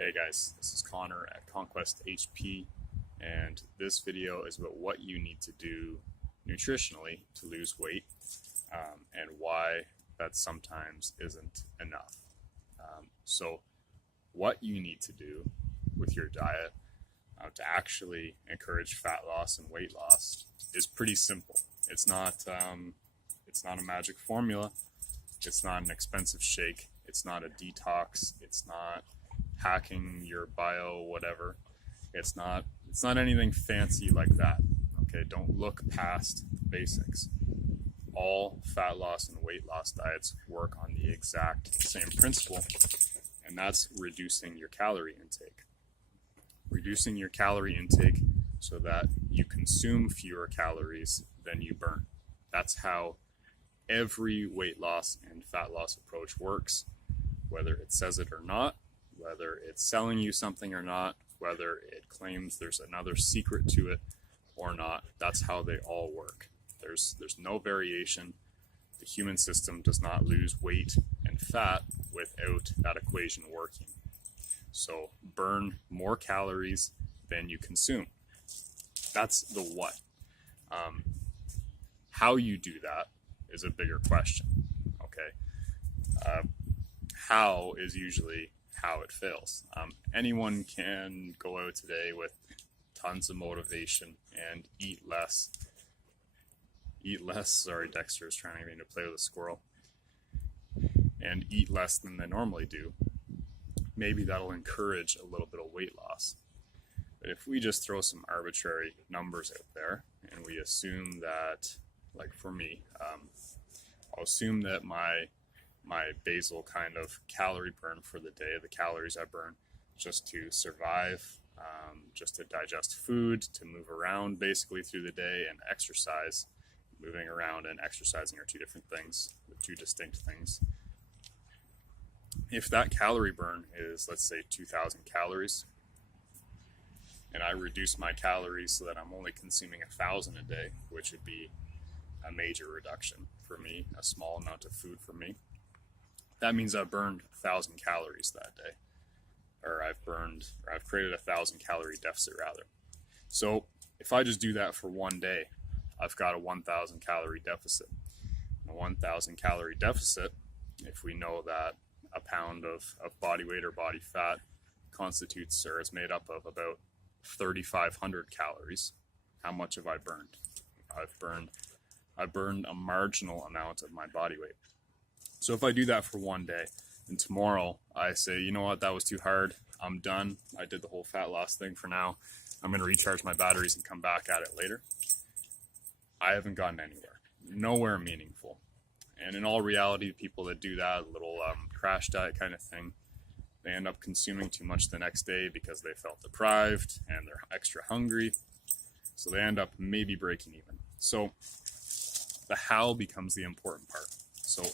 Hey guys, this is Connor at Conquest HP, and this video is about what you need to do nutritionally to lose weight and why that sometimes isn't enough. So what you need to do with your diet to actually encourage fat loss and weight loss is pretty simple. It's not a magic formula. It's not an expensive shake. It's not a detox. It's not hacking your bio, whatever. It's not anything fancy like that. Okay, don't look past basics. All fat loss and weight loss diets work on the exact same principle, and that's reducing your calorie intake. Reducing your calorie intake so that you consume fewer calories than you burn. That's how every weight loss and fat loss approach works, whether it says it or not, whether it's selling you something or not, whether it claims there's another secret to it or not. That's how they all work. There's no variation. The human system does not lose weight and fat without that equation working. So burn more calories than you consume. That's the what. How you do that is a bigger question. Okay. How is usually how it fails. Anyone can go out today with tons of motivation and eat less. Sorry, Dexter is trying to get me to play with a squirrel. And eat less than they normally do. Maybe that'll encourage a little bit of weight loss. But if we just throw some arbitrary numbers out there and we assume that, like for me, I'll assume that my basal kind of calorie burn for the day, the calories I burn just to survive, just to digest food, to move around basically through the day, and exercise. Moving around and exercising are two different things, two distinct things. If that calorie burn is, let's say, 2,000 calories, and I reduce my calories so that I'm only consuming 1,000 a day, which would be a major reduction for me, a small amount of food for me, that means I've burned 1,000 calories that day, or I've created a 1,000 calorie deficit rather. So if I just do that for one day, I've got a 1,000 calorie deficit. A 1,000 calorie deficit, if we know that a pound of body weight or body fat constitutes or is made up of about 3,500 calories, how much have I burned? I've burned a marginal amount of my body weight. So if I do that for one day, and tomorrow I say, you know what, that was too hard, I'm done, I did the whole fat loss thing for now, I'm going to recharge my batteries and come back at it later, I haven't gotten anywhere. Nowhere meaningful. And in all reality, people that do that little crash diet kind of thing, they end up consuming too much the next day because they felt deprived and they're extra hungry. So they end up maybe breaking even. So the how becomes the important part. So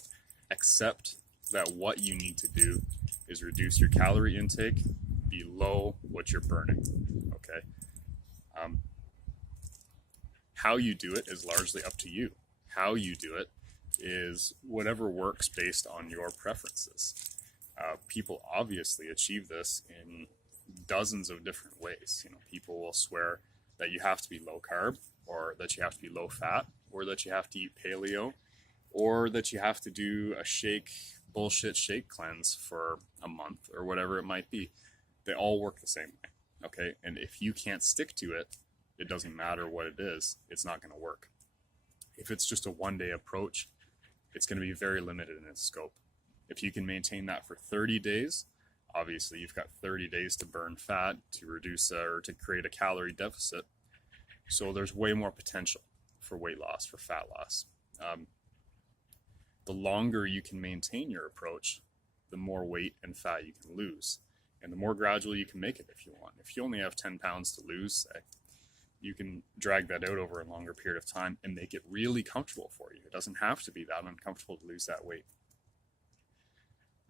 accept that what you need to do is reduce your calorie intake below what you're burning. Okay. How you do it is largely up to you. How you do it is whatever works based on your preferences. People obviously achieve this in dozens of different ways. You know, people will swear that you have to be low carb, or that you have to be low fat, or that you have to eat paleo, or that you have to do a bullshit shake cleanse for a month, or whatever it might be. They all work the same way. Okay, and if you can't stick to it, it doesn't matter what it is, it's not going to work. If it's just a one-day approach, it's going to be very limited in its scope. If you can maintain that for 30 days, obviously you've got 30 days to burn fat, to reduce or to create a calorie deficit. So there's way more potential for weight loss, for fat loss. The longer you can maintain your approach, the more weight and fat you can lose, and the more gradual you can make it if you want. If you only have 10 pounds to lose, you can drag that out over a longer period of time and make it really comfortable for you. It doesn't have to be that uncomfortable to lose that weight.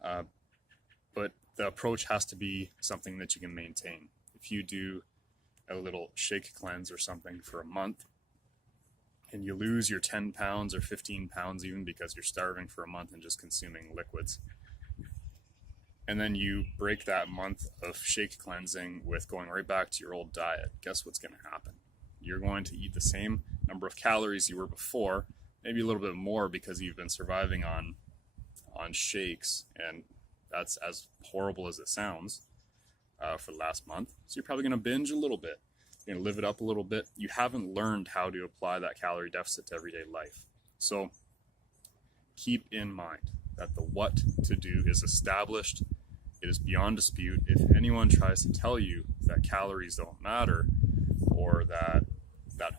But the approach has to be something that you can maintain. If you do a little shake cleanse or something for a month, and you lose your 10 pounds or 15 pounds even because you're starving for a month and just consuming liquids, and then you break that month of shake cleansing with going right back to your old diet, guess what's going to happen? You're going to eat the same number of calories you were before, maybe a little bit more because you've been surviving on shakes, and that's as horrible as it sounds for the last month. So you're probably going to binge a little bit. You're going to live it up a little bit. You haven't learned how to apply that calorie deficit to everyday life. So keep in mind that the what to do is established. It is beyond dispute. If anyone tries to tell you that calories don't matter, or that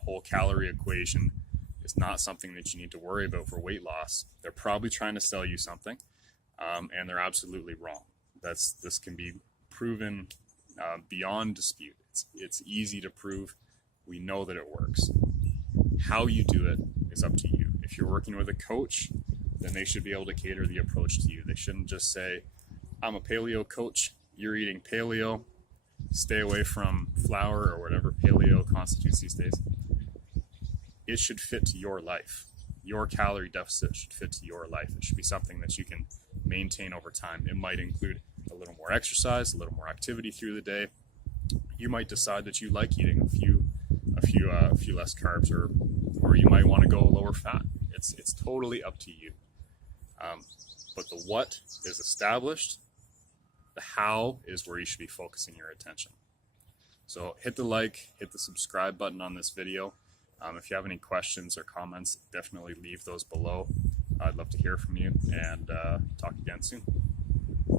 whole calorie equation is not something that you need to worry about for weight loss, they're probably trying to sell you something, and they're absolutely wrong. This can be proven beyond dispute. It's easy to prove. We know that it works. How you do it is up to you. If you're working with a coach, then they should be able to cater the approach to you. They shouldn't just say, I'm a paleo coach, you're eating paleo, stay away from flour or whatever paleo constitutes these days. It should fit to your life. Your calorie deficit should fit to your life. It should be something that you can maintain over time. It might include a little more exercise, a little more activity through the day. You might decide that you like eating a few less carbs, or you might want to go lower fat. It's totally up to you. But the what is established. The how is where you should be focusing your attention. So hit the like, hit the subscribe button on this video. If you have any questions or comments, definitely leave those below. I'd love to hear from you, and talk again soon.